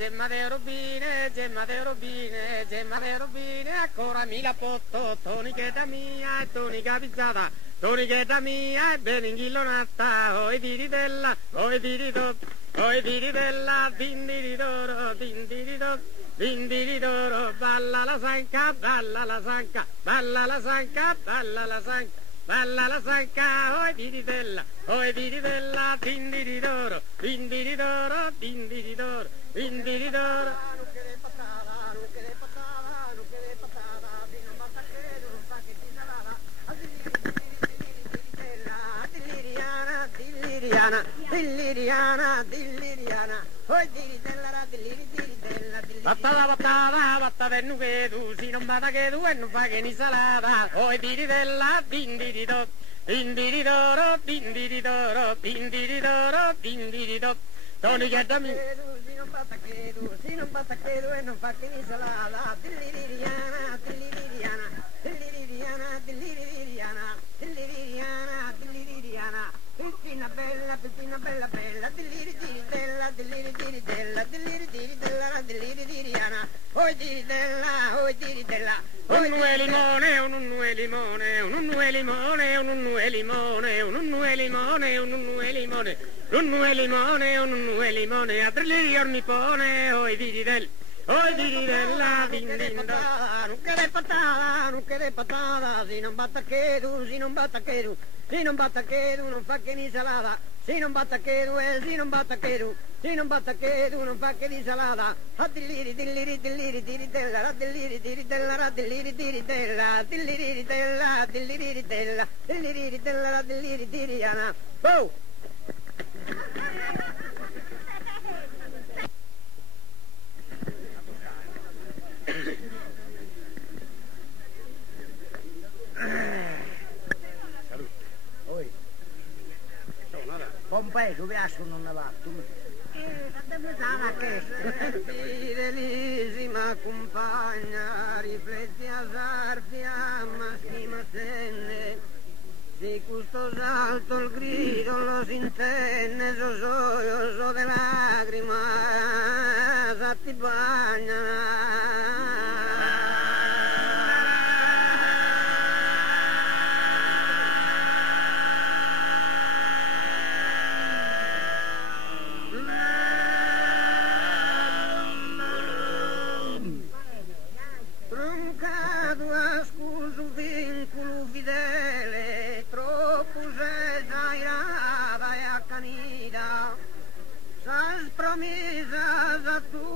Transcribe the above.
gemma de robine, gemma de robine, gemma de robine, ancora mila potto, tonichetta mia, tonica pizzata, tonichetta mia, e beninghillonata, oi diritella, oi diritò, oi diritella, dindiritoro, dindiritò, dindiritoro, balla la sanca, balla la sanca, balla la sanca, balla la sanca. Balla la sanca, oi diritella, dindiritoro, dindiritoro, dindiritoro, dindiritoro. Non che le patata, non che le patata, non che le patata, se non basta credo, non sa che ti sarà. Dilliriana, dilliriana, dilliriana, dilliriana, oi diritella, diritella, Vattala, vattala, vattala nu che tu, si non bata che tu e non fa che ni salata, oi diritella, dindiritò, dindiritoro, dindiritoro, dindiritoro, dindiritò, tonichetta mia. si non basta credo, si non basta credo e non fa che ni salata, dilliriana, dilliriana, dilliriana, dilliriana, dilliriana, dilliriana, pittina bella, bella, dilliridiritella, dilliridiritella, dilliridiritella, dilliridiana, oi diritella, oi diritella, Un nue limone, un nue limone, un nue limone, un nue limone, un nue limone, un nue limone, un nue limone, un nue limone, a trilliri ornipone, oi diritella, din din do. non che le patata, non che le patata, si non batta che tu, si non batta che tu, si non batta che tu, non fa che ni salata, si non batta che tu, si non batta che tu, si non batta che tu, non fa che ni salata, a dilliri, dilliri, dilliri, diritella, a dilliri, diritella, a dilliri, diritella, dilliri, diritella, dilliri, diritella, dilliri, diritella, dilliri, diriana, boh! Pompei, dove non ne va? Fidelissima compagna, rifletti a zarfia, ma schima tenne, di questo salto il grido lo si intenne, so de lacrima, satti bagna. Troncato a scuso vincolo fidele, troppo se zairata e accanita, s'ha spromessa, sa tu